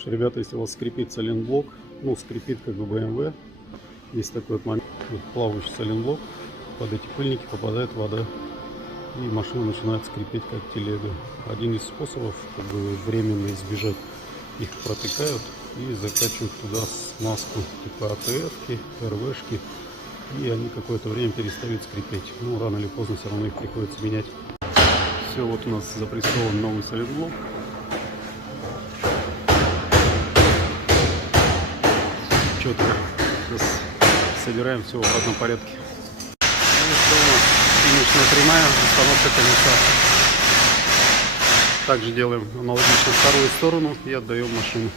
что, ребята, если у вас скрипит сайлентблок, ну, скрипит как бы BMW, есть такой вот момент, вот плавающий сайлентблок, под эти пыльники попадает вода, и машина начинает скрипеть как телега. Один из способов, как бы временно избежать, их протыкают и закачивают туда смазку типа АТФ-ки, РВшки, и они какое-то время перестают скрипеть. Ну, рано или поздно все равно их приходится менять. Все, вот у нас запрессован новый сайлентблок. Четко. Сейчас собираем все в обратном порядке. Ну, что у нас? Финишная прямая, установка колеса. Также делаем аналогично вторую сторону и отдаем машину.